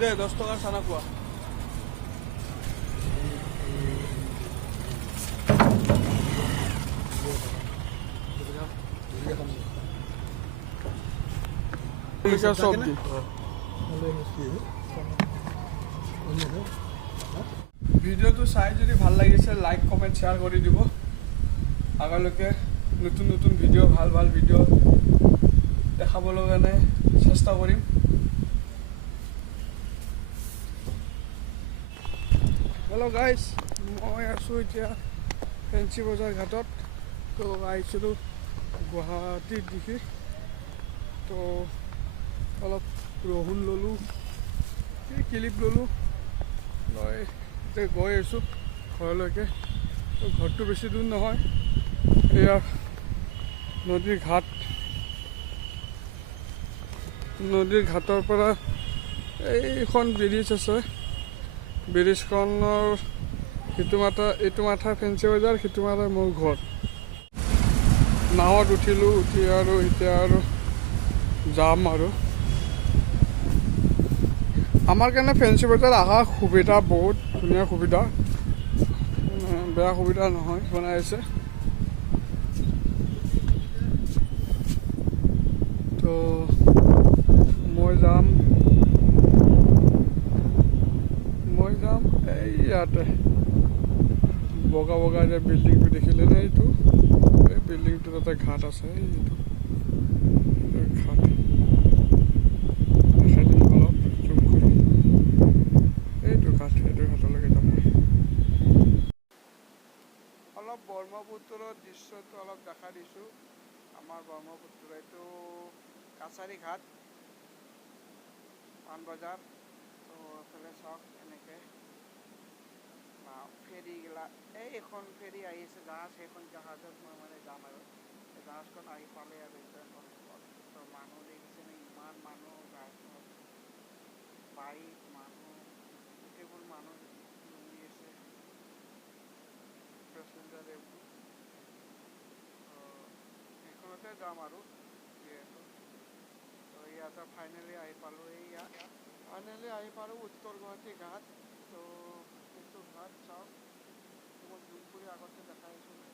দে 10 টকাৰ চানা খোৱা চব্জি ভিডিঅ'টো চাই যদি ভাল লাগিছে লাইক কমেণ্ট শ্বেয়াৰ কৰি দিব আগলৈকে নতুন নতুন ভিডিঅ' ভাল ভাল ভিডিঅ' দেখাবলৈ কাৰণে চেষ্টা কৰিম হেল্ল' গাইজ মই আছোঁ এতিয়া ফেঞ্চি বজাৰ ঘাটত তো আহিছিলোঁ গুৱাহাটীত দেখি তো অলপ ৰহুন ল'লোঁ ক্লিপ ল'লোঁ লৈ এতিয়া গৈ আছোঁ ঘৰলৈকে তো ঘৰটো বেছি দূৰ নহয় এয়া নদীৰ ঘাটৰ পৰা এইখন ব্ৰিজ আছে ব্ৰিজখনৰ এইটো মাথা ফেঞ্চি বজাৰ সিটো মাথা মোৰ ঘৰ নাৱত উঠিলোঁ উঠি আৰু এতিয়া আৰু যাম আৰু আমাৰ কাৰণে ফেঞ্চি বজাৰ অহা সুবিধা বহুত ধুনীয়া সুবিধা বেয়া সুবিধা নহয় বনাই আছে তো মই যাম এই ইয়াতে বগা বগা যে বিল্ডিংটো দেখিলে নে এইটো এই বিল্ডিংটো তাতে ঘাট আছে এইটো ঘাট দেখাই দিম অলপ জুম কৰি এইটো ঘাটলৈকে যাম অলপ ব্ৰহ্মপুত্ৰৰ দৃশ্যটো অলপ দেখা দিছোঁ আমাৰ ব্ৰহ্মপুত্ৰ এইটো কাছাৰী ঘাট পাণবজাৰ তো এইফালে চাওক এনেকৈ ফেৰীগিলা এইখন ফেৰী আহি আছে জাহাজ সেইখন জাহাজত মই মানে যাম আৰু এই জাহাজখন আহি পালে আৰু এতিয়া তো মানুহ দেখিছেনে ইমান মানুহ জাহাজখনত বাইক মানুহ গোটেইবোৰ মানুহ নামি আছে পেচেঞ্জাৰ এইবোৰ সেইখনতে যাম আৰু যিহেতু তো ইয়াতে ফাইনেলি আহি পালোঁ উত্তৰ গুৱাহাটী ঘাট তো এইটো ঘাট চাওক মই জুম কৰি আগতে দেখাই আছোঁ